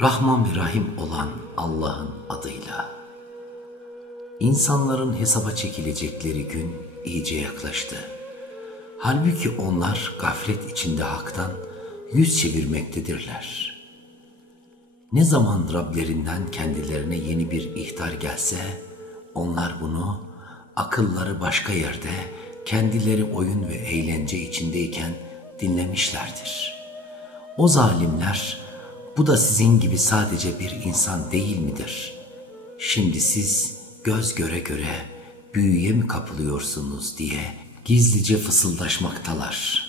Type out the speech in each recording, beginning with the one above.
Rahman ve Rahim olan Allah'ın adıyla. İnsanların hesaba çekilecekleri gün iyice yaklaştı. Halbuki onlar gaflet içinde haktan yüz çevirmektedirler. Ne zaman Rablerinden kendilerine yeni bir ihtar gelse, onlar bunu akılları başka yerde, kendileri oyun ve eğlence içindeyken dinlemişlerdir. O zalimler, bu da sizin gibi sadece bir insan değil midir? Şimdi siz göz göre göre büyüye mi kapılıyorsunuz diye gizlice fısıldaşmaktalar.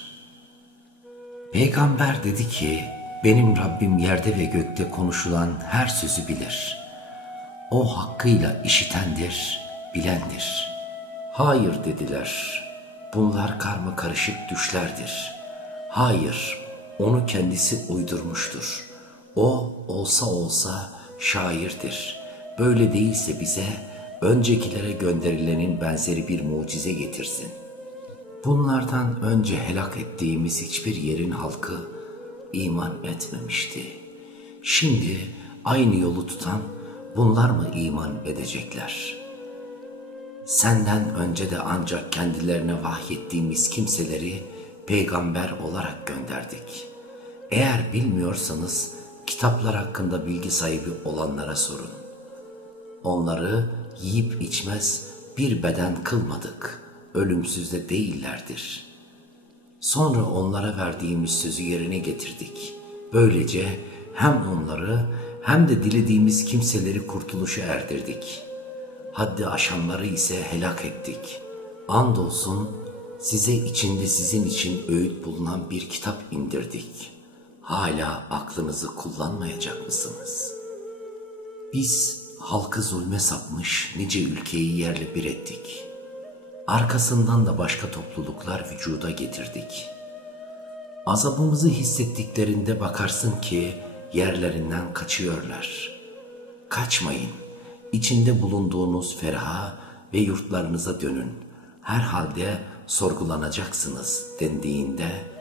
Peygamber dedi ki, benim Rabbim yerde ve gökte konuşulan her sözü bilir. O hakkıyla işitendir, bilendir. Hayır dediler, bunlar karmakarışık düşlerdir. Hayır, onu kendisi uydurmuştur. O olsa olsa şairdir. Böyle değilse bize öncekilere gönderilenin benzeri bir mucize getirsin. Bunlardan önce helak ettiğimiz hiçbir yerin halkı iman etmemişti. Şimdi aynı yolu tutan bunlar mı iman edecekler? Senden önce de ancak kendilerine vahyettiğimiz kimseleri peygamber olarak gönderdik. Eğer bilmiyorsanız kitaplar hakkında bilgi sahibi olanlara sorun. Onları yiyip içmez bir beden kılmadık, ölümsüz de değillerdir. Sonra onlara verdiğimiz sözü yerine getirdik. Böylece hem onları hem de dilediğimiz kimseleri kurtuluşa erdirdik. Haddi aşanları ise helak ettik. Andolsun size içinde sizin için öğüt bulunan bir kitap indirdik. Hala aklınızı kullanmayacak mısınız? Biz halkı zulme sapmış nice ülkeyi yerle bir ettik. Arkasından da başka topluluklar vücuda getirdik. Azabımızı hissettiklerinde bakarsın ki yerlerinden kaçıyorlar. Kaçmayın, içinde bulunduğunuz feraha ve yurtlarınıza dönün. Herhalde sorgulanacaksınız dendiğinde,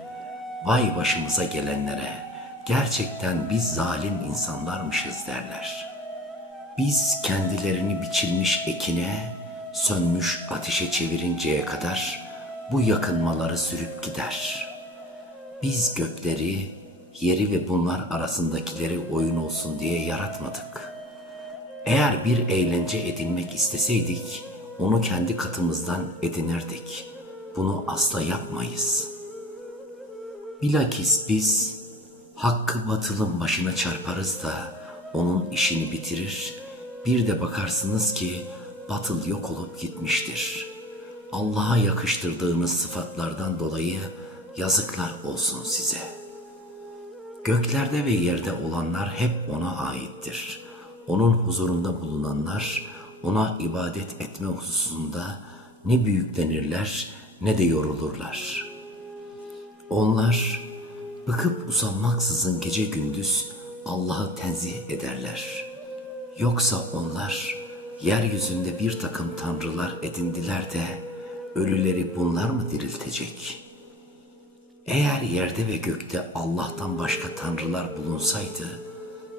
vay başımıza gelenlere, gerçekten biz zalim insanlarmışız derler. Biz kendilerini biçilmiş ekine, sönmüş ateşe çevirinceye kadar bu yakınmaları sürüp gider. Biz gökleri, yeri ve bunlar arasındakileri oyun olsun diye yaratmadık. Eğer bir eğlence edinmek isteseydik, onu kendi katımızdan edinirdik. Bunu asla yapmayız. Bilakis biz hakkı batılın başına çarparız da onun işini bitirir, bir de bakarsınız ki batıl yok olup gitmiştir. Allah'a yakıştırdığınız sıfatlardan dolayı yazıklar olsun size. Göklerde ve yerde olanlar hep ona aittir. Onun huzurunda bulunanlar ona ibadet etme hususunda ne büyüklenirler ne de yorulurlar. Onlar bıkıp usanmaksızın gece gündüz Allah'ı tenzih ederler. Yoksa onlar yeryüzünde bir takım tanrılar edindiler de ölüleri bunlar mı diriltecek? Eğer yerde ve gökte Allah'tan başka tanrılar bulunsaydı,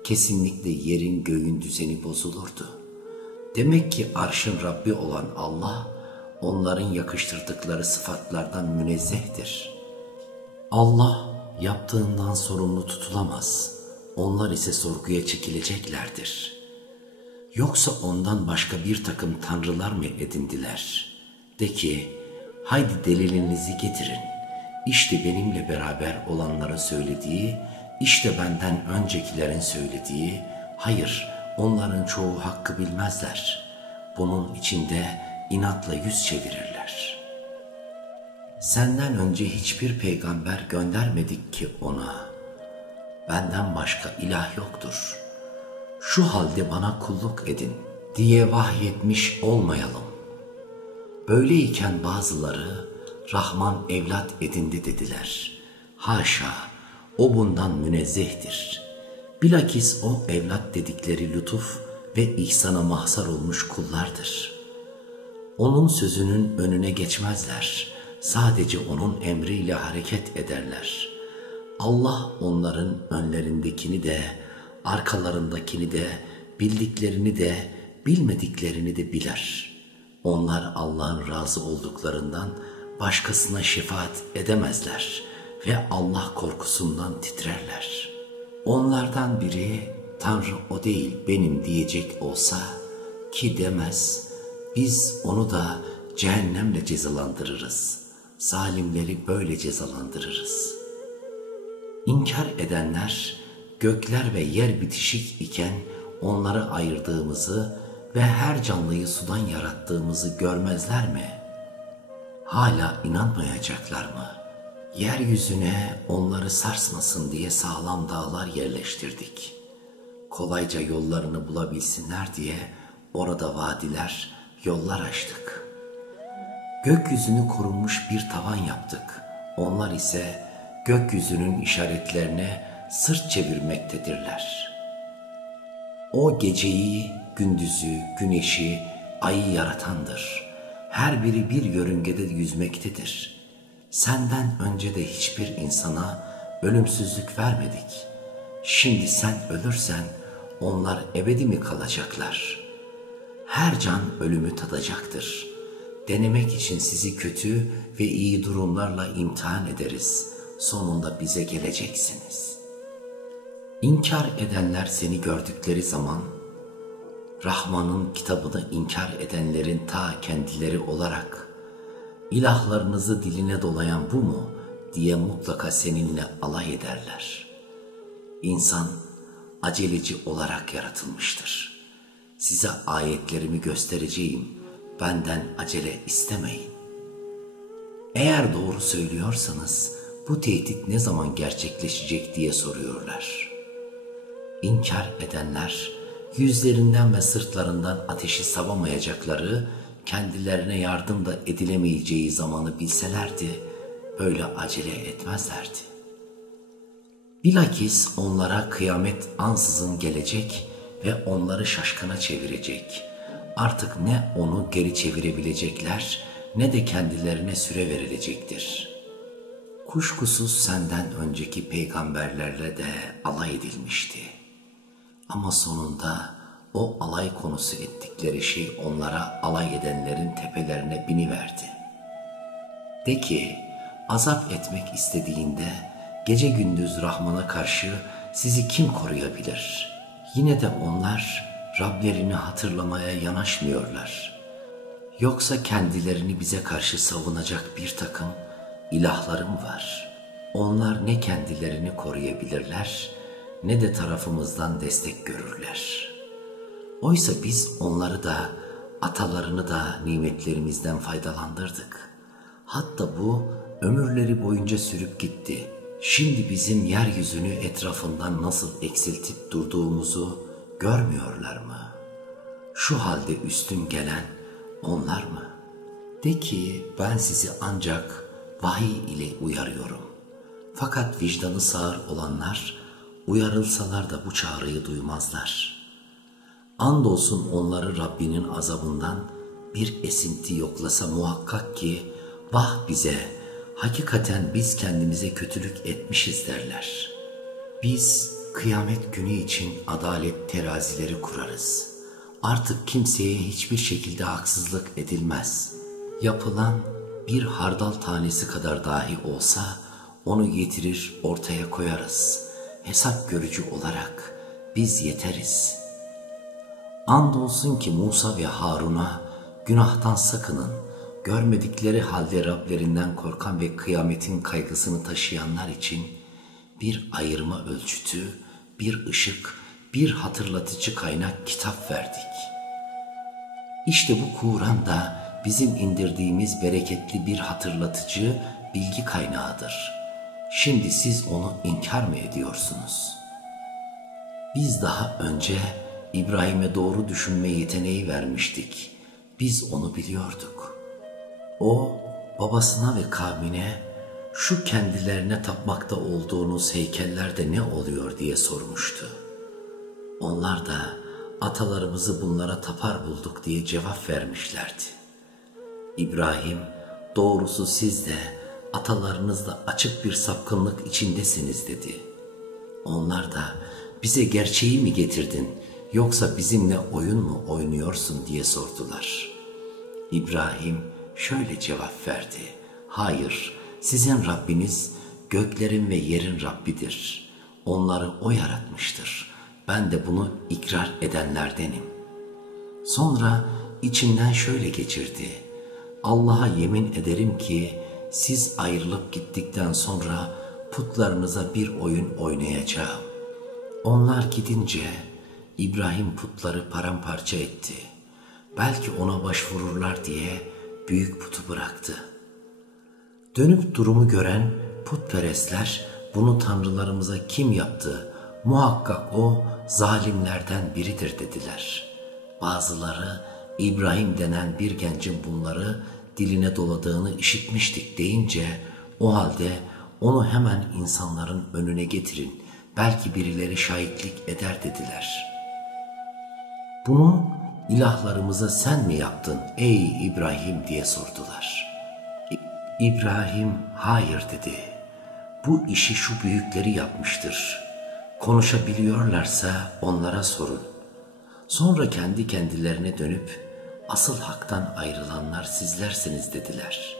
kesinlikle yerin göğün düzeni bozulurdu. Demek ki arşın Rabbi olan Allah, onların yakıştırdıkları sıfatlardan münezzehtir. Allah yaptığından sorumlu tutulamaz. Onlar ise sorguya çekileceklerdir. Yoksa ondan başka bir takım tanrılar mı edindiler? De ki, haydi delilinizi getirin. İşte benimle beraber olanların söylediği, işte benden öncekilerin söylediği, hayır, onların çoğu hakkı bilmezler. Bunun içinde inatla yüz çevirirler. Senden önce hiçbir peygamber göndermedik ki ona. Benden başka ilah yoktur. Şu halde bana kulluk edin diye vahyetmiş olmayalım. Böyleyken bazıları Rahman evlat edindi dediler. Haşa, o bundan münezzehtir. Bilakis o evlat dedikleri lütuf ve ihsana mahzar olmuş kullardır. Onun sözünün önüne geçmezler. Sadece onun emriyle hareket ederler. Allah onların önlerindekini de arkalarındakini de, bildiklerini de, bilmediklerini de biler. Onlar Allah'ın razı olduklarından başkasına şefaat edemezler ve Allah korkusundan titrerler. Onlardan biri Tanrı o değil benim diyecek olsa ki demez, biz onu da cehennemle cezalandırırız. Zalimleri böyle cezalandırırız. İnkar edenler gökler ve yer bitişik iken onları ayırdığımızı ve her canlıyı sudan yarattığımızı görmezler mi? Hala inanmayacaklar mı? Yeryüzüne onları sarsmasın diye sağlam dağlar yerleştirdik. Kolayca yollarını bulabilsinler diye orada vadiler, yollar açtık. Gökyüzünü korunmuş bir tavan yaptık. Onlar ise gökyüzünün işaretlerine sırt çevirmektedirler. O geceyi, gündüzü, güneşi, ayı yaratandır. Her biri bir yörüngede yüzmektedir. Senden önce de hiçbir insana ölümsüzlük vermedik. Şimdi sen ölürsen onlar ebedi mi kalacaklar? Her can ölümü tadacaktır. Denemek için sizi kötü ve iyi durumlarla imtihan ederiz. Sonunda bize geleceksiniz. İnkar edenler seni gördükleri zaman, Rahman'ın kitabını inkar edenlerin ta kendileri olarak, ilahlarınızı diline dolayan bu mu diye mutlaka seninle alay ederler. İnsan aceleci olarak yaratılmıştır. Size ayetlerimi göstereceğim, benden acele istemeyin. Eğer doğru söylüyorsanız bu tehdit ne zaman gerçekleşecek diye soruyorlar. İnkar edenler yüzlerinden ve sırtlarından ateşi savamayacakları, kendilerine yardım da edilemeyeceği zamanı bilselerdi, böyle acele etmezlerdi. Bilakis onlara kıyamet ansızın gelecek ve onları şaşkına çevirecek. Artık ne onu geri çevirebilecekler ne de kendilerine süre verilecektir. Kuşkusuz senden önceki peygamberlerle de alay edilmişti. Ama sonunda o alay konusu ettikleri şey onlara alay edenlerin tepelerine biniverdi. De ki, azap etmek istediğinde gece gündüz Rahman'a karşı sizi kim koruyabilir? Yine de onlar Rablerini hatırlamaya yanaşmıyorlar. Yoksa kendilerini bize karşı savunacak bir takım ilahlarım var. Onlar ne kendilerini koruyabilirler ne de tarafımızdan destek görürler. Oysa biz onları da atalarını da nimetlerimizden faydalandırdık. Hatta bu ömürleri boyunca sürüp gitti. Şimdi bizim yeryüzünü etrafından nasıl eksiltip durduğumuzu görmüyorlar mı? Şu halde üstün gelen onlar mı? De ki ben sizi ancak vahiy ile uyarıyorum. Fakat vicdanı sağır olanlar uyarılsalar da bu çağrıyı duymazlar. Andolsun onları Rabbinin azabından bir esinti yoklasa muhakkak ki vah bize, hakikaten biz kendimize kötülük etmişiz derler. Biz kıyamet günü için adalet terazileri kurarız. Artık kimseye hiçbir şekilde haksızlık edilmez. Yapılan bir hardal tanesi kadar dahi olsa onu getirir ortaya koyarız. Hesap görücü olarak biz yeteriz. Andolsun ki Musa ve Harun'a günahtan sakının, görmedikleri halde Rablerinden korkan ve kıyametin kaygısını taşıyanlar için bir ayırma ölçütü, bir ışık, bir hatırlatıcı kaynak kitap verdik. İşte bu Kur'an da bizim indirdiğimiz bereketli bir hatırlatıcı bilgi kaynağıdır. Şimdi siz onu inkar mı ediyorsunuz? Biz daha önce İbrahim'e doğru düşünme yeteneği vermiştik. Biz onu biliyorduk. O babasına ve kavmine şu kendilerine tapmakta olduğunuz heykellerde ne oluyor diye sormuştu. Onlar da atalarımızı bunlara tapar bulduk diye cevap vermişlerdi. İbrahim, doğrusu siz de atalarınızla açık bir sapkınlık içindesiniz dedi. Onlar da bize gerçeği mi getirdin yoksa bizimle oyun mu oynuyorsun diye sordular. İbrahim şöyle cevap verdi. Hayır, sizin Rabbiniz göklerin ve yerin Rabbidir. Onları O yaratmıştır. Ben de bunu ikrar edenlerdenim. Sonra içinden şöyle geçirdi. Allah'a yemin ederim ki siz ayrılıp gittikten sonra putlarınıza bir oyun oynayacağım. Onlar gidince İbrahim putları paramparça etti. Belki ona başvururlar diye büyük putu bıraktı. Dönüp durumu gören putperestler bunu tanrılarımıza kim yaptı? Muhakkak o zalimlerden biridir dediler. Bazıları İbrahim denen bir gencin bunları diline doladığını işitmiştik deyince o halde onu hemen insanların önüne getirin. Belki birileri şahitlik eder dediler. Bunu ilahlarımıza sen mi yaptın ey İbrahim diye sordular. İbrahim hayır dedi. Bu işi şu büyükleri yapmıştır. Konuşabiliyorlarsa onlara sorun. Sonra kendi kendilerine dönüp asıl haktan ayrılanlar sizlersiniz dediler.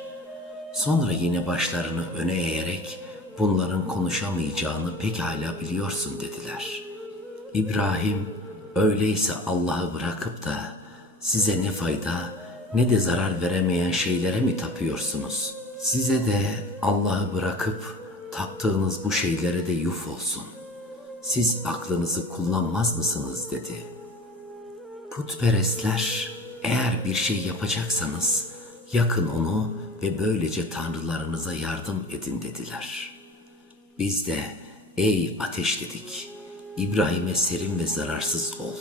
Sonra yine başlarını öne eğerek bunların konuşamayacağını pekala biliyorsun dediler. İbrahim öyleyse Allah'ı bırakıp da size ne fayda ne de zarar veremeyen şeylere mi tapıyorsunuz? Size de Allah'ı bırakıp taptığınız bu şeylere de yuf olsun. Siz aklınızı kullanmaz mısınız dedi. Putperestler eğer bir şey yapacaksanız yakın onu ve böylece tanrılarınıza yardım edin dediler. Biz de ey ateş dedik, İbrahim'e serin ve zararsız ol.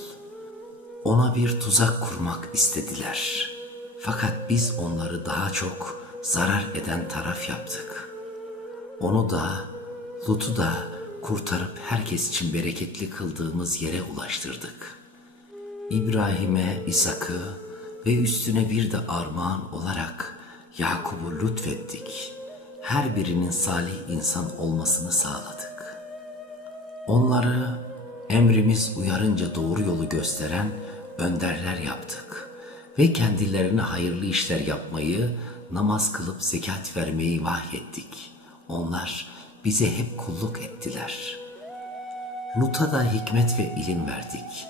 Ona bir tuzak kurmak istediler. Fakat biz onları daha çok zarar eden taraf yaptık. Onu da Lut'u da kurtarıp herkes için bereketli kıldığımız yere ulaştırdık. İbrahim'e İshak'ı ve üstüne bir de armağan olarak Yakub'u lütfettik. Her birinin salih insan olmasını sağladık. Onları emrimiz uyarınca doğru yolu gösteren önderler yaptık ve kendilerine hayırlı işler yapmayı, namaz kılıp zekat vermeyi vahyettik. Onlar bize hep kulluk ettiler. Lut'a da hikmet ve ilim verdik.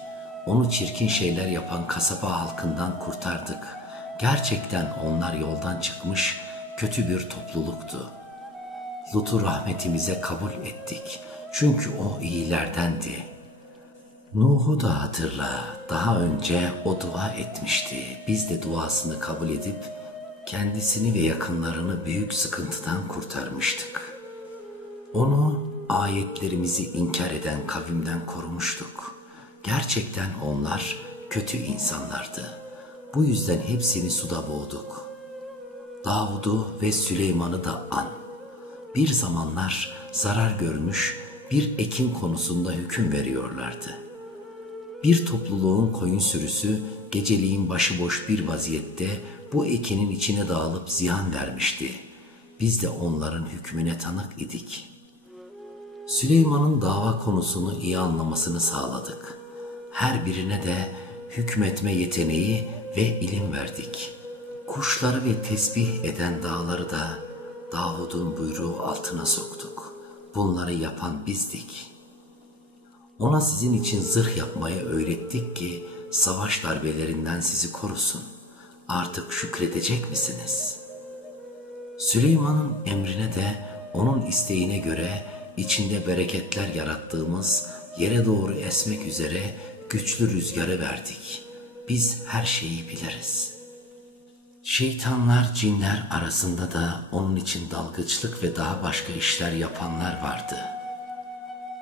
Onu çirkin şeyler yapan kasaba halkından kurtardık. Gerçekten onlar yoldan çıkmış kötü bir topluluktu. Lut'u rahmetimize kabul ettik. Çünkü o iyilerdendi. Nuh'u da hatırla. Daha önce o dua etmişti. Biz de duasını kabul edip kendisini ve yakınlarını büyük sıkıntıdan kurtarmıştık. Onu ayetlerimizi inkar eden kavimden korumuştuk. Gerçekten onlar kötü insanlardı. Bu yüzden hepsini suda boğduk. Davud'u ve Süleyman'ı da an. Bir zamanlar zarar görmüş bir ekin konusunda hüküm veriyorlardı. Bir topluluğun koyun sürüsü geceliğin başıboş bir vaziyette bu ekinin içine dağılıp ziyan vermişti. Biz de onların hükmüne tanık idik. Süleyman'ın dava konusunu iyi anlamasını sağladık. Her birine de hükmetme yeteneği ve ilim verdik. Kuşları ve tesbih eden dağları da Davud'un buyruğu altına soktuk. Bunları yapan bizdik. Ona sizin için zırh yapmayı öğrettik ki savaş darbelerinden sizi korusun. Artık şükredecek misiniz? Süleyman'ın emrine de onun isteğine göre içinde bereketler yarattığımız yere doğru esmek üzere güçlü rüzgarı verdik. Biz her şeyi biliriz. Şeytanlar, cinler arasında da onun için dalgıçlık ve daha başka işler yapanlar vardı.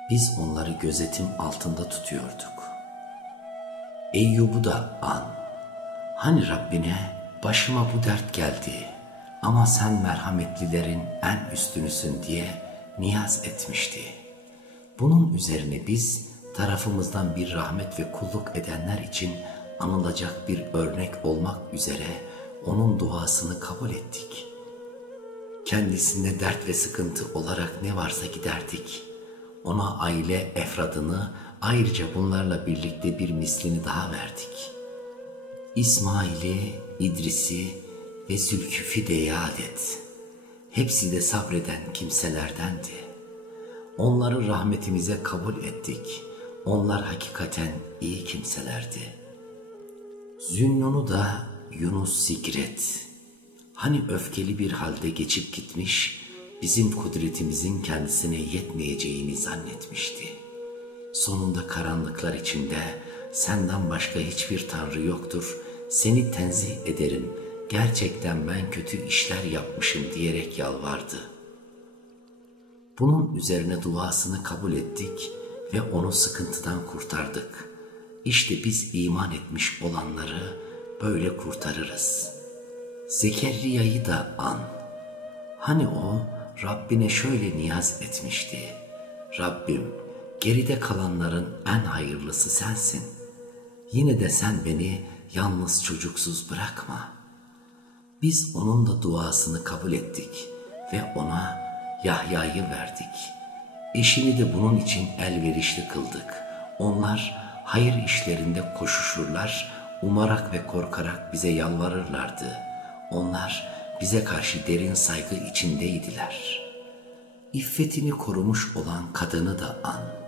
Biz onları gözetim altında tutuyorduk. Eyyub'u da an. Hani Rabbine başıma bu dert geldi ama sen merhametlilerin en üstünüsün diye niyaz etmişti. Bunun üzerine biz tarafımızdan bir rahmet ve kulluk edenler için anılacak bir örnek olmak üzere onun duasını kabul ettik. Kendisinde dert ve sıkıntı olarak ne varsa giderdik. Ona aile efradını, Ayrıca bunlarla birlikte bir mislini daha verdik. İsmail'i, İdris'i ve Zülküf'ü de yad et. Hepsi de sabreden kimselerdendi. Onları rahmetimize kabul ettik. Onlar hakikaten iyi kimselerdi. Zünnun'u da Yunus zikret. Hani öfkeli bir halde geçip gitmiş, bizim kudretimizin kendisine yetmeyeceğini zannetmişti. Sonunda karanlıklar içinde senden başka hiçbir tanrı yoktur, seni tenzih ederim, gerçekten ben kötü işler yapmışım diyerek yalvardı. Bunun üzerine duasını kabul ettik ve onu sıkıntıdan kurtardık. İşte biz iman etmiş olanları böyle kurtarırız. Zekeriya'yı da an. Hani o Rabbine şöyle niyaz etmişti. Rabbim, geride kalanların en hayırlısı sensin. Yine de sen beni yalnız çocuksuz bırakma. Biz onun da duasını kabul ettik ve ona Yahya'yı verdik. Eşini de bunun için elverişli kıldık. Onlar hayır işlerinde koşuşurlar, umarak ve korkarak bize yalvarırlardı. Onlar bize karşı derin saygı içindeydiler. İffetini korumuş olan kadını da an.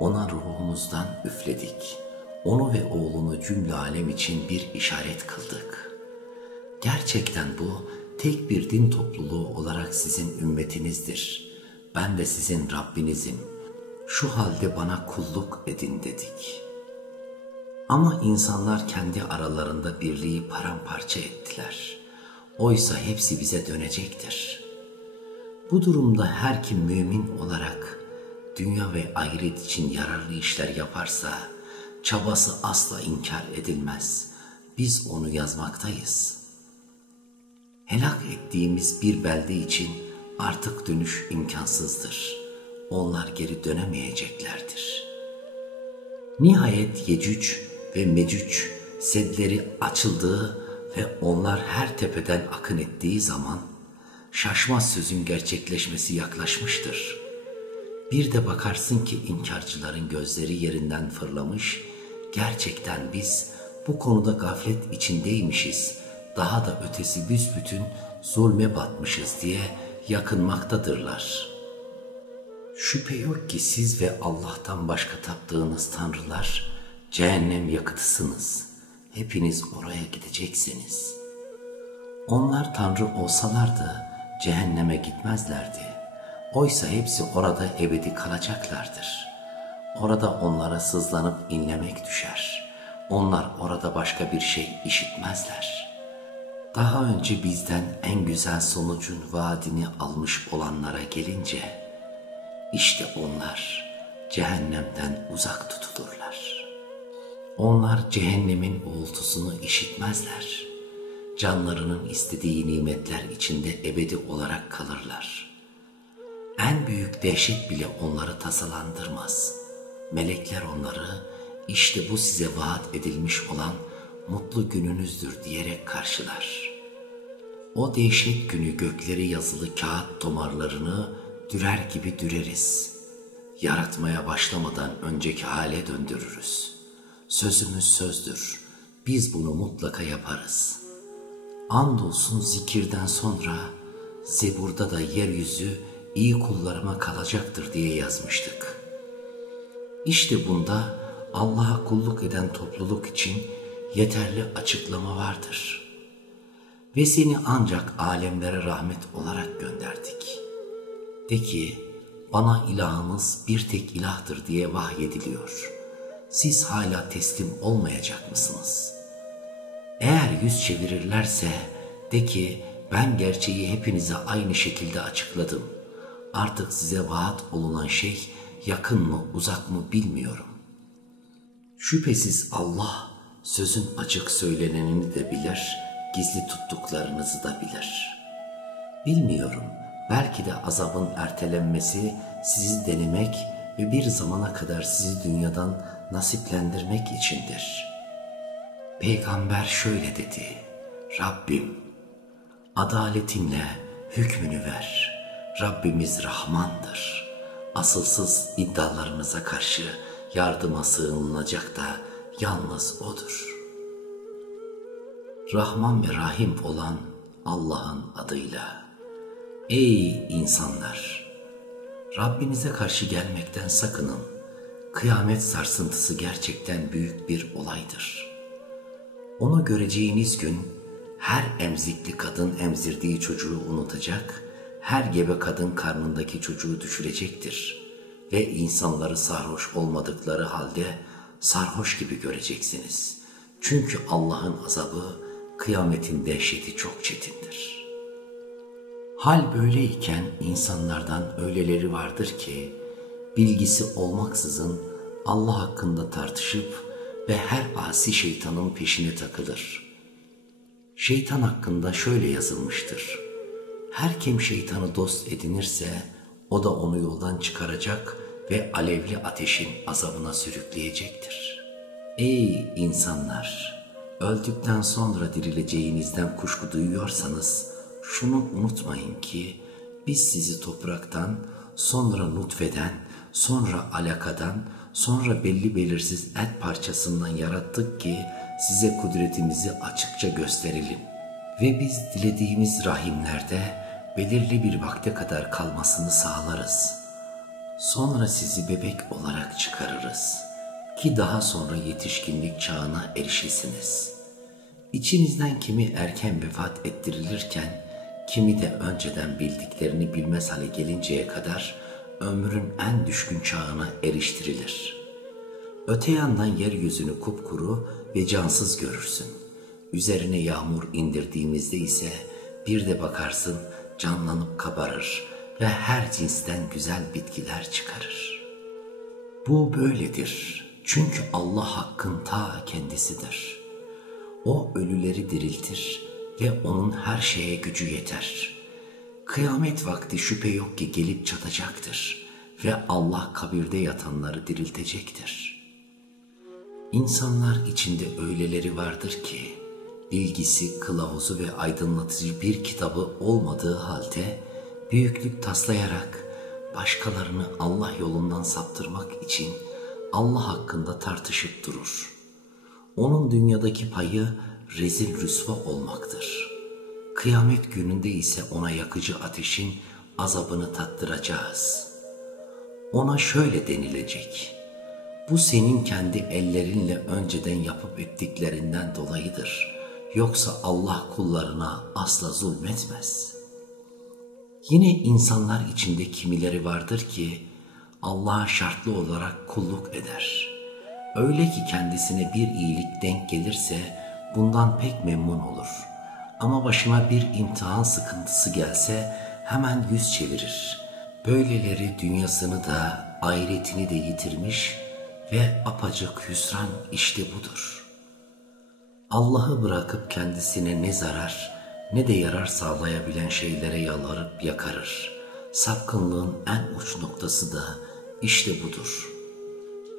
Ona ruhumuzdan üfledik. Onu ve oğlunu cümle alem için bir işaret kıldık. Gerçekten bu tek bir din topluluğu olarak sizin ümmetinizdir. Ben de sizin Rabbinizim. Şu halde bana kulluk edin dedik. Ama insanlar kendi aralarında birliği paramparça ettiler. Oysa hepsi bize dönecektir. Bu durumda her kim mümin olarak dünya ve ahiret için yararlı işler yaparsa çabası asla inkar edilmez. Biz onu yazmaktayız. Helak ettiğimiz bir belde için artık dönüş imkansızdır. Onlar geri dönemeyeceklerdir. Nihayet Yecüc ve Mecüc sedleri açıldığı ve onlar her tepeden akın ettiği zaman şaşmaz sözün gerçekleşmesi yaklaşmıştır. Bir de bakarsın ki inkarcıların gözleri yerinden fırlamış, gerçekten biz bu konuda gaflet içindeymişiz, daha da ötesi büsbütün zulme batmışız diye yakınmaktadırlar. Şüphe yok ki siz ve Allah'tan başka taptığınız tanrılar cehennem yakıtısınız. Hepiniz oraya gideceksiniz. Onlar tanrı olsalardı cehenneme gitmezlerdi. Oysa hepsi orada ebedi kalacaklardır. Orada onlara sızlanıp inlemek düşer. Onlar orada başka bir şey işitmezler. Daha önce bizden en güzel sonucun vaadini almış olanlara gelince, işte onlar cehennemden uzak tutulurlar. Onlar cehennemin uğultusunu işitmezler. Canlarının istediği nimetler içinde ebedi olarak kalırlar. En büyük dehşet bile onları tasalandırmaz. Melekler onları işte bu size vaat edilmiş olan mutlu gününüzdür diyerek karşılar. O dehşet günü gökleri yazılı kağıt tomarlarını dürer gibi düreriz. Yaratmaya başlamadan önceki hale döndürürüz. Sözümüz sözdür. Biz bunu mutlaka yaparız. Andolsun zikirden sonra Zebur'da da yeryüzü iyi kullarıma kalacaktır diye yazmıştık. İşte bunda Allah'a kulluk eden topluluk için yeterli açıklama vardır. Ve seni ancak alemlere rahmet olarak gönderdik. De ki, bana ilahınız bir tek ilahtır diye vahyediliyor. Siz hala teslim olmayacak mısınız? Eğer yüz çevirirlerse de ki, ben gerçeği hepinize aynı şekilde açıkladım. Artık size vaat olunan şey yakın mı uzak mı bilmiyorum. Şüphesiz Allah sözün açık söylenenini de bilir, gizli tuttuklarınızı da bilir. Bilmiyorum, belki de azabın ertelenmesi sizi denemek ve bir zamana kadar sizi dünyadan nasiplendirmek içindir. Peygamber şöyle dedi: Rabbim, adaletinle hükmünü ver. Rabbimiz Rahmandır. Asılsız iddialarınıza karşı yardıma sığınılacak da yalnız O'dur. Rahman ve Rahim olan Allah'ın adıyla. Ey insanlar! Rabbinize karşı gelmekten sakının. Kıyamet sarsıntısı gerçekten büyük bir olaydır. Onu göreceğiniz gün her emzikli kadın emzirdiği çocuğu unutacak, her gebe kadın karnındaki çocuğu düşürecektir ve insanları sarhoş olmadıkları halde sarhoş gibi göreceksiniz. Çünkü Allah'ın azabı, kıyametin dehşeti çok çetindir. Hal böyleyken insanlardan öyleleri vardır ki, bilgisi olmaksızın Allah hakkında tartışıp ve her asi şeytanın peşine takılır. Şeytan hakkında şöyle yazılmıştır: her kim şeytanı dost edinirse o da onu yoldan çıkaracak ve alevli ateşin azabına sürükleyecektir. Ey insanlar! Öldükten sonra dirileceğinizden kuşku duyuyorsanız şunu unutmayın ki biz sizi topraktan, sonra nutfeden, sonra alakadan, sonra belli belirsiz et parçasından yarattık ki size kudretimizi açıkça gösterelim. Ve biz dilediğimiz rahimlerde belirli bir vakte kadar kalmasını sağlarız. Sonra sizi bebek olarak çıkarırız ki daha sonra yetişkinlik çağına erişesiniz. İçinizden kimi erken vefat ettirilirken, kimi de önceden bildiklerini bilmez hale gelinceye kadar ömrün en düşkün çağına eriştirilir. Öte yandan yeryüzünü kupkuru ve cansız görürsün. Üzerine yağmur indirdiğimizde ise bir de bakarsın canlanıp kabarır ve her cinsten güzel bitkiler çıkarır. Bu böyledir. Çünkü Allah hakkın ta kendisidir. O ölüleri diriltir ve onun her şeye gücü yeter. Kıyamet vakti şüphe yok ki gelip çatacaktır ve Allah kabirde yatanları diriltecektir. İnsanlar içinde öyleleri vardır ki, bilgisi, kılavuzu ve aydınlatıcı bir kitabı olmadığı halde büyüklük taslayarak başkalarını Allah yolundan saptırmak için Allah hakkında tartışıp durur. Onun dünyadaki payı rezil rüsva olmaktır. Kıyamet gününde ise ona yakıcı ateşin azabını tattıracağız. Ona şöyle denilecek: bu senin kendi ellerinle önceden yapıp ettiklerinden dolayıdır. Yoksa Allah kullarına asla zulmetmez. Yine insanlar içinde kimileri vardır ki Allah'a şartlı olarak kulluk eder. Öyle ki kendisine bir iyilik denk gelirse bundan pek memnun olur. Ama başına bir imtihan sıkıntısı gelse hemen yüz çevirir. Böyleleri dünyasını da ahiretini de yitirmiş ve apacık hüsran işte budur. Allah'ı bırakıp kendisine ne zarar ne de yarar sağlayabilen şeylere yalvarıp yakarır. Sapkınlığın en uç noktası da işte budur.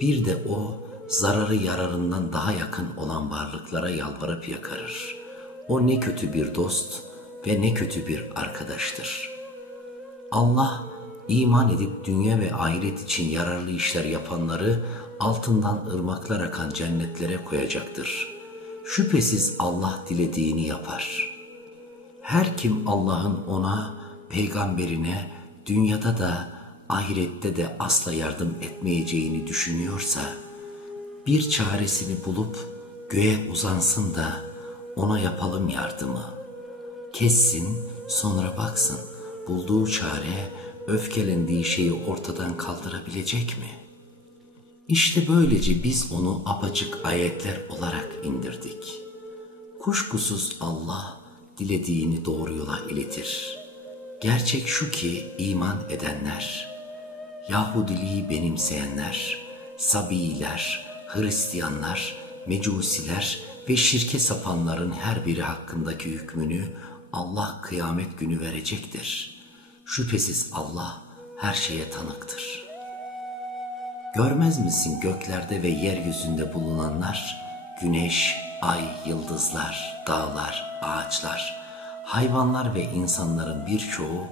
Bir de o zararı yararından daha yakın olan varlıklara yalvarıp yakarır. O ne kötü bir dost ve ne kötü bir arkadaştır. Allah iman edip dünya ve ahiret için yararlı işler yapanları altından ırmaklar akan cennetlere koyacaktır. Şüphesiz Allah dilediğini yapar. Her kim Allah'ın ona, peygamberine, dünyada da ahirette de asla yardım etmeyeceğini düşünüyorsa, bir çaresini bulup göğe uzansın da ona yapalım yardımı. Kessin, sonra baksın, bulduğu çare öfkelendiği şeyi ortadan kaldırabilecek mi? İşte böylece biz onu apaçık ayetler olarak indirdik. Kuşkusuz Allah dilediğini doğru yola iletir. Gerçek şu ki iman edenler, Yahudiliği benimseyenler, Sabiiler, Hristiyanlar, Mecusiler ve şirke sapanların her biri hakkındaki hükmünü Allah kıyamet günü verecektir. Şüphesiz Allah her şeye tanıktır. Görmez misin göklerde ve yeryüzünde bulunanlar, güneş, ay, yıldızlar, dağlar, ağaçlar, hayvanlar ve insanların birçoğu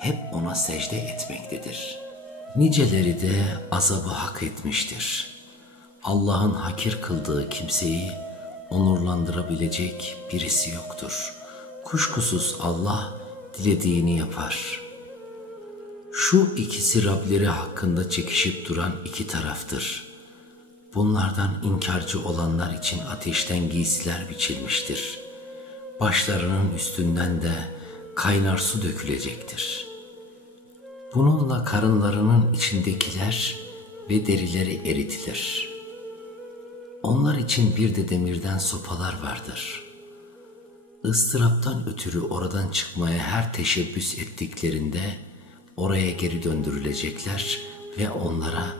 hep ona secde etmektedir. Niceleri de azabı hak etmiştir. Allah'ın hakir kıldığı kimseyi onurlandırabilecek birisi yoktur. Kuşkusuz Allah dilediğini yapar. Şu ikisi Rableri hakkında çekişip duran iki taraftır. Bunlardan inkarcı olanlar için ateşten giysiler biçilmiştir. Başlarının üstünden de kaynar su dökülecektir. Bununla karınlarının içindekiler ve derileri eritilir. Onlar için bir de demirden sopalar vardır. Istıraptan ötürü oradan çıkmaya her teşebbüs ettiklerinde oraya geri döndürülecekler ve onlara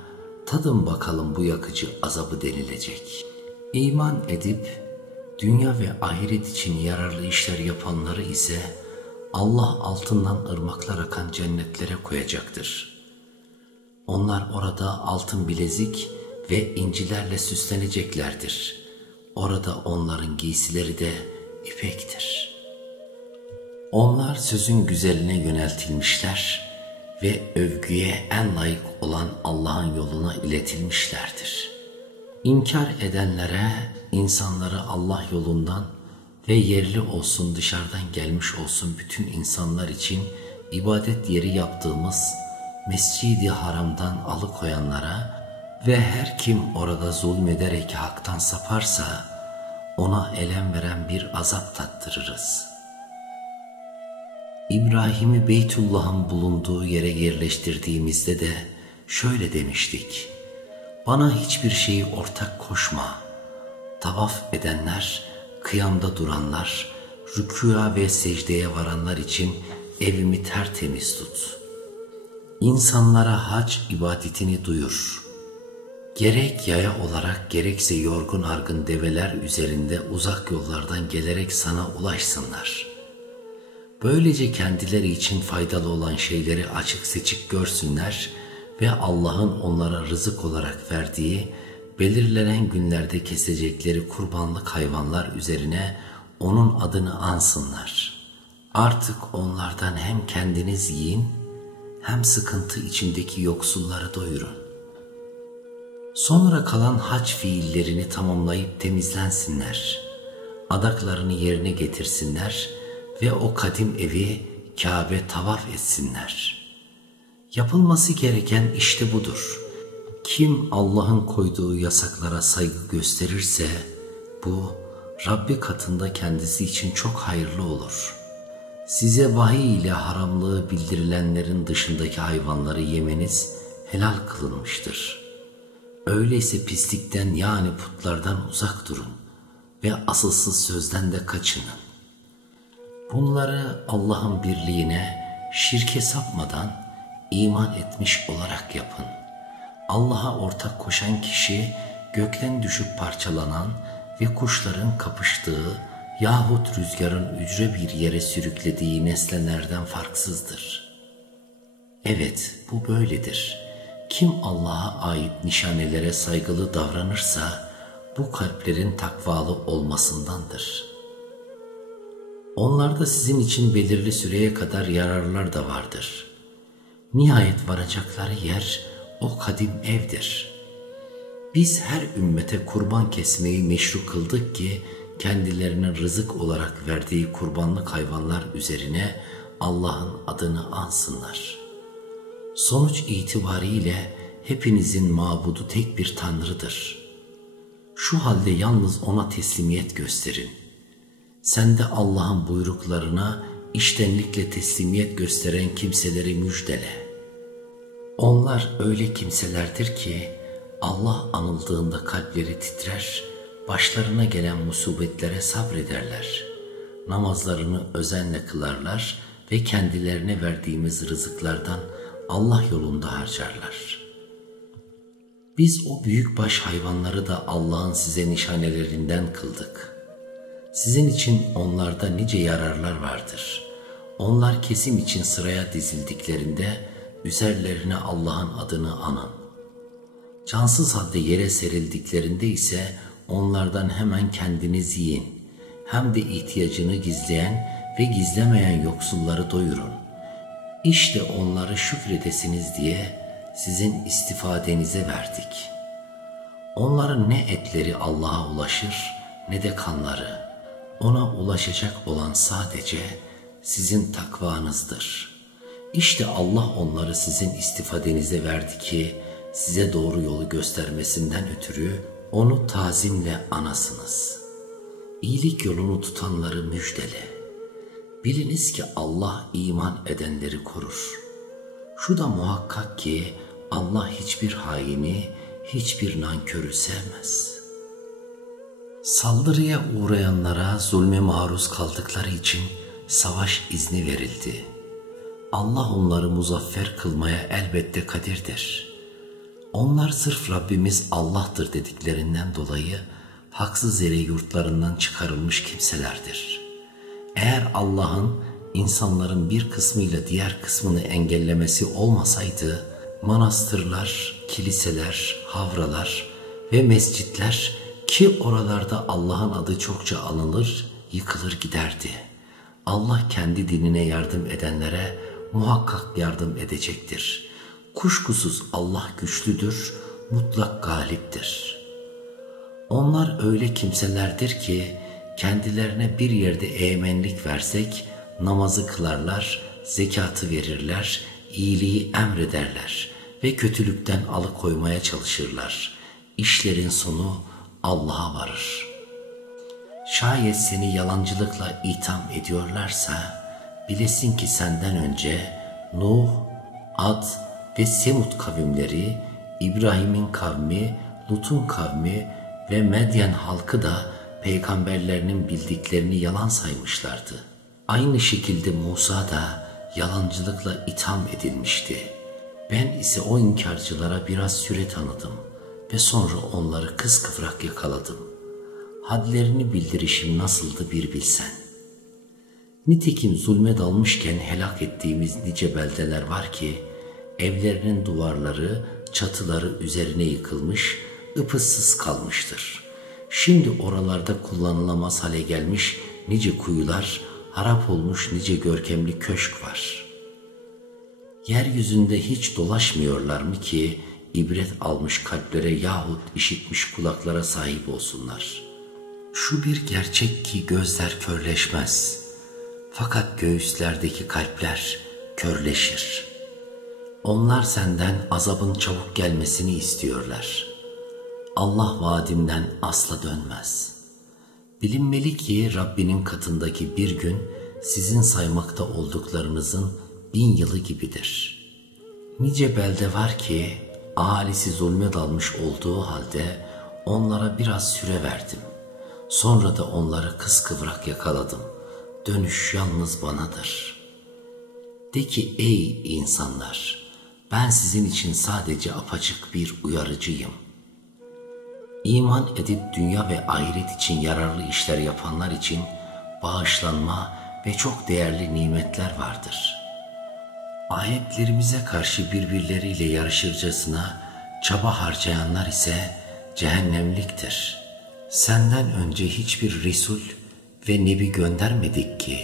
tadın bakalım bu yakıcı azabı denilecek. İman edip dünya ve ahiret için yararlı işler yapanları ise Allah altından ırmaklar akan cennetlere koyacaktır. Onlar orada altın bilezik ve incilerle süsleneceklerdir. Orada onların giysileri de ipektir. Onlar sözün güzeline yöneltilmişler ve övgüye en layık olan Allah'ın yoluna iletilmişlerdir. İnkar edenlere, insanları Allah yolundan ve yerli olsun dışarıdan gelmiş olsun bütün insanlar için ibadet yeri yaptığımız Mescid-i Haram'dan alıkoyanlara ve her kim orada zulmederek haktan saparsa ona elem veren bir azap tattırırız. İbrahim'i Beytullah'ın bulunduğu yere yerleştirdiğimizde de şöyle demiştik: bana hiçbir şeyi ortak koşma. Tavaf edenler, kıyamda duranlar, rükûa ve secdeye varanlar için evimi tertemiz tut. İnsanlara hac ibadetini duyur. Gerek yaya olarak gerekse yorgun argın develer üzerinde uzak yollardan gelerek sana ulaşsınlar. Böylece kendileri için faydalı olan şeyleri açık seçik görsünler ve Allah'ın onlara rızık olarak verdiği belirlenen günlerde kesecekleri kurbanlık hayvanlar üzerine onun adını ansınlar. Artık onlardan hem kendiniz yiyin hem sıkıntı içindeki yoksulları doyurun. Sonra kalan hac fiillerini tamamlayıp temizlensinler. Adaklarını yerine getirsinler ve o kadim evi Kabe tavaf etsinler. Yapılması gereken işte budur. Kim Allah'ın koyduğu yasaklara saygı gösterirse bu Rabbi katında kendisi için çok hayırlı olur. Size vahiy ile haramlığı bildirilenlerin dışındaki hayvanları yemeniz helal kılınmıştır. Öyleyse pislikten yani putlardan uzak durun ve asılsız sözden de kaçının. Bunları Allah'ın birliğine, şirke sapmadan iman etmiş olarak yapın. Allah'a ortak koşan kişi gökten düşüp parçalanan ve kuşların kapıştığı yahut rüzgarın ücre bir yere sürüklediği nesnelerden farksızdır. Evet, bu böyledir. Kim Allah'a ait nişanelere saygılı davranırsa bu kalplerin takvalı olmasındandır. Onlarda sizin için belirli süreye kadar yararlar da vardır. Nihayet varacakları yer o kadim evdir. Biz her ümmete kurban kesmeyi meşru kıldık ki kendilerine rızık olarak verdiği kurbanlık hayvanlar üzerine Allah'ın adını ansınlar. Sonuç itibariyle hepinizin mabudu tek bir Tanrı'dır. Şu halde yalnız ona teslimiyet gösterin. Sen de Allah'ın buyruklarına içtenlikle teslimiyet gösteren kimseleri müjdele. Onlar öyle kimselerdir ki Allah anıldığında kalpleri titrer, başlarına gelen musibetlere sabrederler. Namazlarını özenle kılarlar ve kendilerine verdiğimiz rızıklardan Allah yolunda harcarlar. Biz o büyükbaş hayvanları da Allah'ın size nişanelerinden kıldık. Sizin için onlarda nice yararlar vardır. Onlar kesim için sıraya dizildiklerinde üzerlerine Allah'ın adını anın. Cansız halde yere serildiklerinde ise onlardan hemen kendiniz yiyin. Hem de ihtiyacını gizleyen ve gizlemeyen yoksulları doyurun. İşte onları şükredesiniz diye sizin istifadenize verdik. Onların ne etleri Allah'a ulaşır ne de kanları. Ona ulaşacak olan sadece sizin takvanızdır. İşte Allah onları sizin istifadenize verdi ki size doğru yolu göstermesinden ötürü onu tazimle anasınız. İyilik yolunu tutanları müjdele. Biliniz ki Allah iman edenleri korur. Şu da muhakkak ki Allah hiçbir haini, hiçbir nankörü sevmez. Saldırıya uğrayanlara zulme maruz kaldıkları için savaş izni verildi. Allah onları muzaffer kılmaya elbette kadirdir. Onlar sırf Rabbimiz Allah'tır dediklerinden dolayı haksız yere yurtlarından çıkarılmış kimselerdir. Eğer Allah'ın insanların bir kısmıyla diğer kısmını engellemesi olmasaydı, manastırlar, kiliseler, havralar ve mescitler ki oralarda Allah'ın adı çokça anılır, yıkılır giderdi. Allah kendi dinine yardım edenlere muhakkak yardım edecektir. Kuşkusuz Allah güçlüdür, mutlak galiptir. Onlar öyle kimselerdir ki kendilerine bir yerde eğmenlik versek namazı kılarlar, zekatı verirler, iyiliği emrederler ve kötülükten alıkoymaya çalışırlar. İşlerin sonu Allah'a varır. Şayet seni yalancılıkla itham ediyorlarsa bilesin ki senden önce Nuh, Ad ve Semud kavimleri, İbrahim'in kavmi, Lut'un kavmi ve Medyen halkı da peygamberlerinin bildiklerini yalan saymışlardı. Aynı şekilde Musa da yalancılıkla itham edilmişti. Ben ise o inkarcılara biraz süre tanıdım ve sonra onları kıskıvrak yakaladım. Hadlerini bildirişim nasıldı bir bilsen. Nitekim zulme dalmışken helak ettiğimiz nice beldeler var ki, evlerinin duvarları, çatıları üzerine yıkılmış, ıpıssız kalmıştır. Şimdi oralarda kullanılamaz hale gelmiş nice kuyular, harap olmuş nice görkemli köşk var. Yeryüzünde hiç dolaşmıyorlar mı ki, ibret almış kalplere yahut işitmiş kulaklara sahip olsunlar? Şu bir gerçek ki gözler körleşmez, fakat göğüslerdeki kalpler körleşir. Onlar senden azabın çabuk gelmesini istiyorlar. Allah vaadimden asla dönmez. Bilinmeli ki Rabbinin katındaki bir gün sizin saymakta olduklarınızın 1000 yılı gibidir. Nice belde var ki ahalisi zulme dalmış olduğu halde onlara biraz süre verdim. Sonra da onları kıskıvrak yakaladım. Dönüş yalnız banadır. De ki ey insanlar, ben sizin için sadece apaçık bir uyarıcıyım. İman edip dünya ve ahiret için yararlı işler yapanlar için bağışlanma ve çok değerli nimetler vardır. Ayetlerimize karşı birbirleriyle yarışırcasına çaba harcayanlar ise cehennemliktir. Senden önce hiçbir Resul ve Nebi göndermedik ki,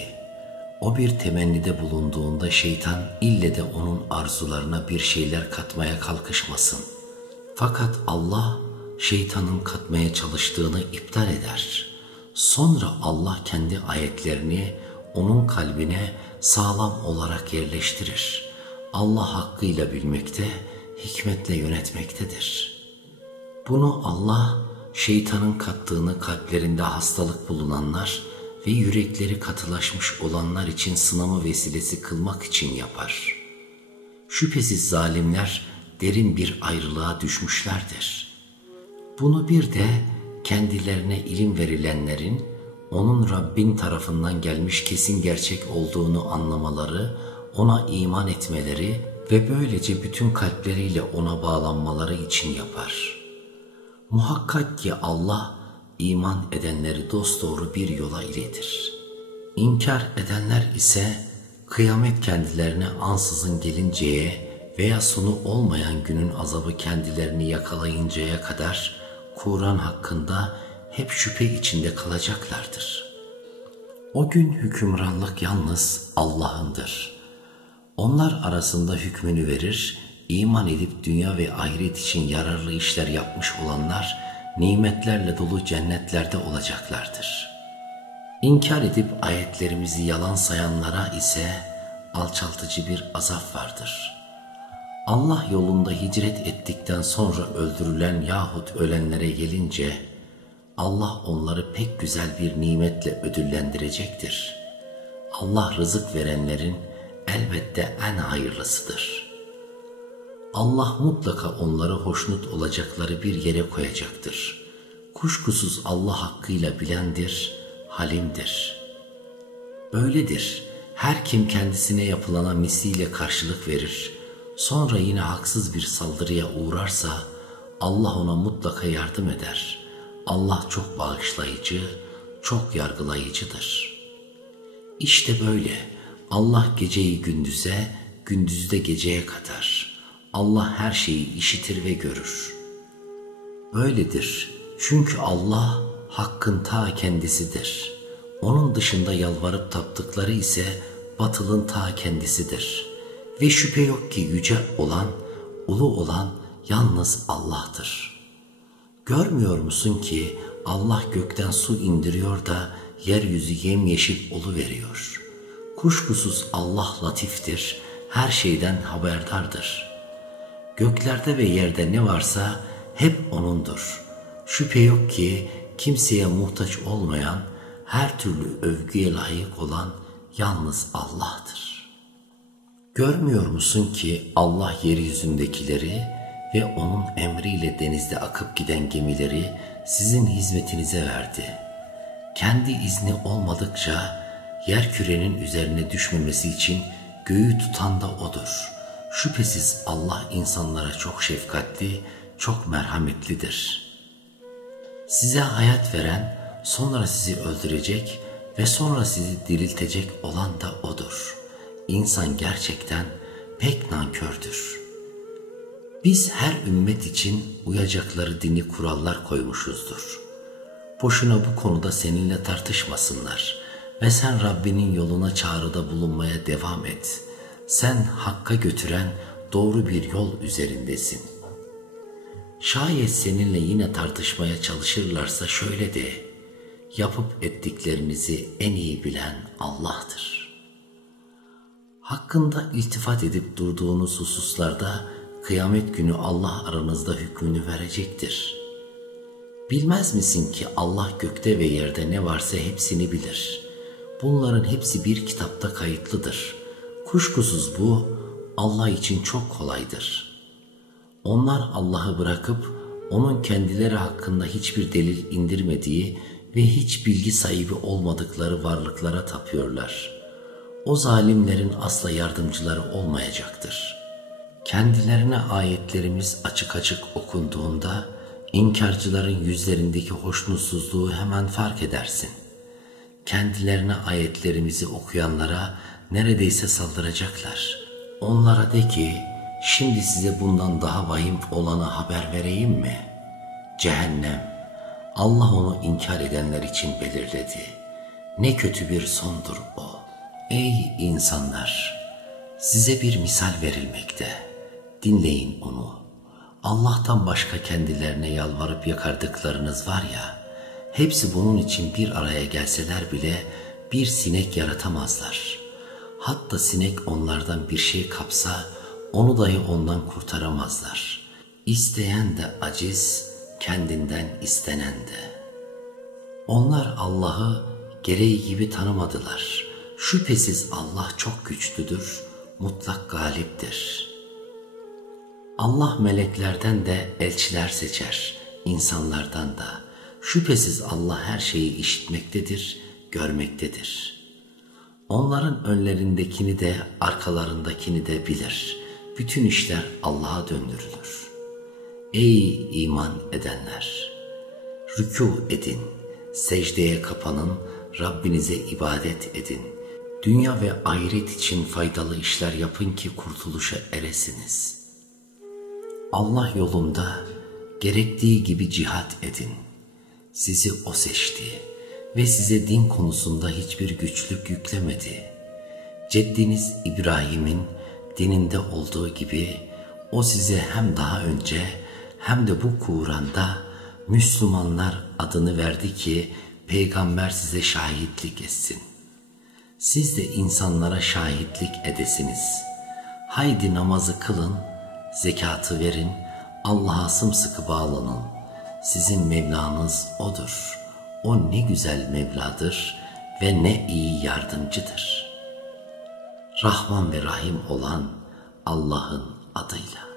o bir temennide bulunduğunda şeytan ille de onun arzularına bir şeyler katmaya kalkışmasın. Fakat Allah şeytanın katmaya çalıştığını iptal eder. Sonra Allah kendi ayetlerini onun kalbine sağlam olarak yerleştirir. Allah hakkıyla bilmekte, hikmetle yönetmektedir. Bunu Allah şeytanın kattığını kalplerinde hastalık bulunanlar ve yürekleri katılaşmış olanlar için sınama vesilesi kılmak için yapar. Şüphesiz zalimler derin bir ayrılığa düşmüşlerdir. Bunu bir de kendilerine ilim verilenlerin onun Rabbin tarafından gelmiş kesin gerçek olduğunu anlamaları, ona iman etmeleri ve böylece bütün kalpleriyle ona bağlanmaları için yapar. Muhakkak ki Allah iman edenleri dosdoğru bir yola iletir. İnkar edenler ise kıyamet kendilerine ansızın gelinceye veya sonu olmayan günün azabı kendilerini yakalayıncaya kadar Kur'an hakkında hep şüphe içinde kalacaklardır. O gün hükümranlık yalnız Allah'ındır. Onlar arasında hükmünü verir, iman edip dünya ve ahiret için yararlı işler yapmış olanlar nimetlerle dolu cennetlerde olacaklardır. İnkar edip ayetlerimizi yalan sayanlara ise alçaltıcı bir azap vardır. Allah yolunda hicret ettikten sonra öldürülen yahut ölenlere gelince Allah onları pek güzel bir nimetle ödüllendirecektir. Allah rızık verenlerin elbette en hayırlısıdır. Allah mutlaka onları hoşnut olacakları bir yere koyacaktır. Kuşkusuz Allah hakkıyla bilendir, halimdir. Öyledir. Her kim kendisine yapılana misliyle karşılık verir, sonra yine haksız bir saldırıya uğrarsa Allah ona mutlaka yardım eder. Allah çok bağışlayıcı, çok yargılayıcıdır. İşte böyle Allah geceyi gündüze, gündüzü de geceye katar. Allah her şeyi işitir ve görür. Böyledir çünkü Allah hakkın ta kendisidir. Onun dışında yalvarıp taptıkları ise batılın ta kendisidir. Ve şüphe yok ki yüce olan, ulu olan yalnız Allah'tır. Görmüyor musun ki Allah gökten su indiriyor da yeryüzü yemyeşil oluveriyor. Kuşkusuz Allah latiftir, her şeyden haberdardır. Göklerde ve yerde ne varsa hep O'nundur. Şüphe yok ki kimseye muhtaç olmayan, her türlü övgüye layık olan yalnız Allah'tır. Görmüyor musun ki Allah yeryüzündekileri ve O'nun emriyle denizde akıp giden gemileri sizin hizmetinize verdi. Kendi izni olmadıkça yerkürenin üzerine düşmemesi için göğü tutan da O'dur. Şüphesiz Allah insanlara çok şefkatli, çok merhametlidir. Size hayat veren, sonra sizi öldürecek ve sonra sizi diriltecek olan da O'dur. İnsan gerçekten pek nankördür. Biz her ümmet için uyacakları dini kurallar koymuşuzdur. Boşuna bu konuda seninle tartışmasınlar ve sen Rabbinin yoluna çağrıda bulunmaya devam et. Sen hakka götüren doğru bir yol üzerindesin. Şayet seninle yine tartışmaya çalışırlarsa şöyle de, yapıp ettiklerinizi en iyi bilen Allah'tır. Hakkında iltifat edip durduğunuz hususlarda kıyamet günü Allah aranızda hükmünü verecektir. Bilmez misin ki Allah gökte ve yerde ne varsa hepsini bilir. Bunların hepsi bir kitapta kayıtlıdır. Kuşkusuz bu Allah için çok kolaydır. Onlar Allah'ı bırakıp O'nun kendileri hakkında hiçbir delil indirmediği ve hiç bilgi sahibi olmadıkları varlıklara tapıyorlar. O zalimlerin asla yardımcıları olmayacaktır. Kendilerine ayetlerimiz açık açık okunduğunda inkarcıların yüzlerindeki hoşnutsuzluğu hemen fark edersin. Kendilerine ayetlerimizi okuyanlara neredeyse saldıracaklar. Onlara de ki, şimdi size bundan daha vahim olanı haber vereyim mi? Cehennem, Allah onu inkar edenler için belirledi. Ne kötü bir sondur o. Ey insanlar! Size bir misal verilmekte. Dinleyin onu. Allah'tan başka kendilerine yalvarıp yakardıklarınız var ya, hepsi bunun için bir araya gelseler bile bir sinek yaratamazlar. Hatta sinek onlardan bir şey kapsa, onu dahi ondan kurtaramazlar. İsteyen de aciz, kendinden istenen de. Onlar Allah'ı gereği gibi tanımadılar. Şüphesiz Allah çok güçlüdür, mutlak galiptir. Allah meleklerden de elçiler seçer, insanlardan da. Şüphesiz Allah her şeyi işitmektedir, görmektedir. Onların önlerindekini de arkalarındakini de bilir. Bütün işler Allah'a döndürülür. Ey iman edenler! Rükû edin, secdeye kapanın, Rabbinize ibadet edin. Dünya ve ahiret için faydalı işler yapın ki kurtuluşa eresiniz. Allah yolunda gerektiği gibi cihat edin. Sizi O seçti ve size din konusunda hiçbir güçlük yüklemedi. Ceddiniz İbrahim'in dininde olduğu gibi O size hem daha önce hem de bu Kur'an'da Müslümanlar adını verdi ki peygamber size şahitlik etsin. Siz de insanlara şahitlik edesiniz. Haydi namazı kılın, zekatı verin, Allah'a sımsıkı bağlanın. Sizin Mevlanız O'dur. O ne güzel Mevladır ve ne iyi yardımcıdır. Rahman ve Rahim olan Allah'ın adıyla.